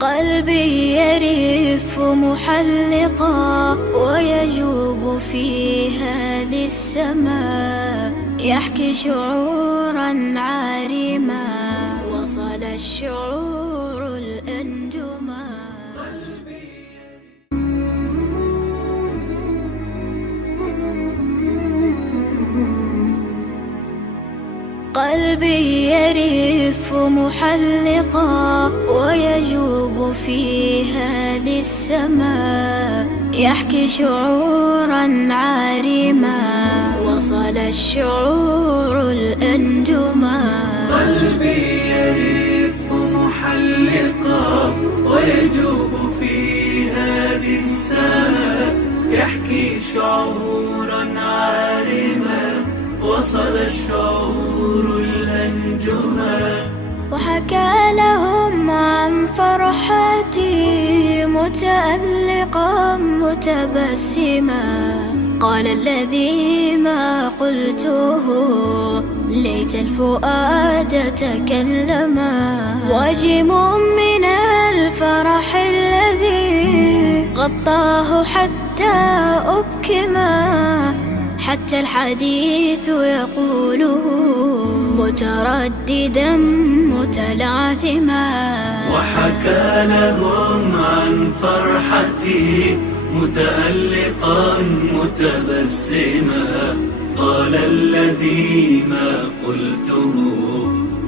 قلبي يرف محلقا ويجوب في هذه السماء، يحكي شعورا عارما وصل الشعور الأنجما. قلبي يرف محلقا ويجوب في هذه السماء، يحكي شعورا عارما وصل الشعور الأنجما. قلبي يرف محلقا ويجوب في هذه السماء، يحكي شعورا عارما وصل الشعور الأنجما. وحكى لهم عن فرحتي متألقا متبسما، قال الذي ما قلته ليت الفؤاد تكلما. واجم من الفرح الذي غطاه حتى أبكما، حتى الحديث يقوله مترددا متلعثما. وحكى لهم عن فرحتي متألقا متبسما، قال الذي ما قلته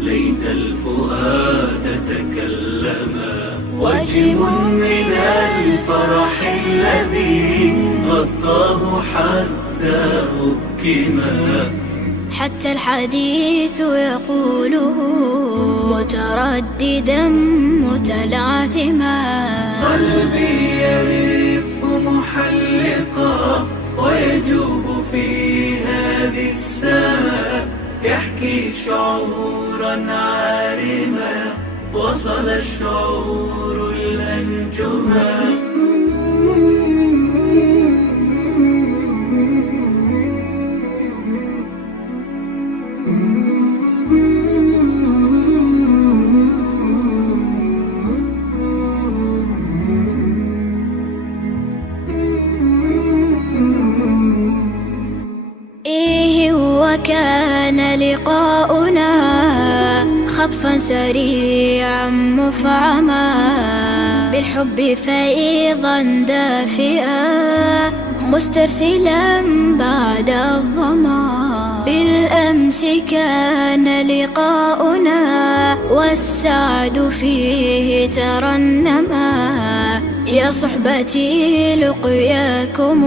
ليت الفؤاد تكلما. وجم من الفرح الذي غطاه حتى أبكما، حتى الحديث يقوله مترددا متلعثما. قلبي يرف محلقا ويجوب في هذه السماء، يحكي شعورا عارما وصل الشعور الأنجما. وكان لقاؤنا خطفا سريعا مفعما، بالحب فيضا دافئا مسترسلا بعد الظما. بالأمس كان لقاؤنا والسعد فيه ترنما، يا صحبتي لقياكم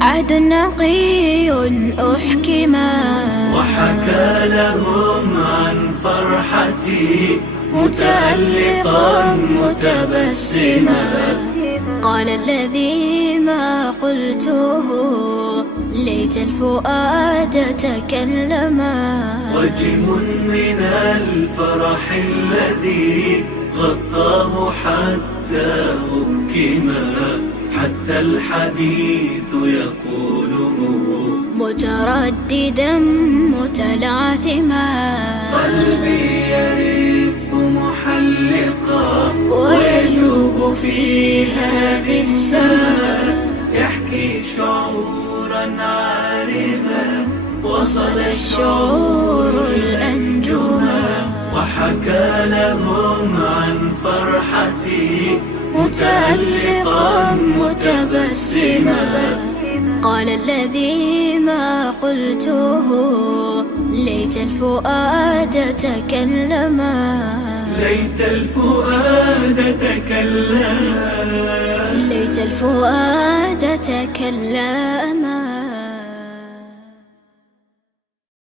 عهد نقي أحكما. وحكى لهم عن فرحتي متألقا متبسما، قال الذي ما قلته ليت الفؤاد تكلما. وجم من الفرح الذي غطاه حتى أبكما، حتى الحديث يقوله مترددا متلعثما. قلبي يرف محلقا ويجوب في هذه السماء، يحكي شعورا عارما وصل الشعور الأنجما. وحكى لهم عن فرحتي متألقا متبسما، قال الذي ما قلته ليت الفؤاد تكلما. ليت الفؤاد تكلما، ليت الفؤاد تكلما.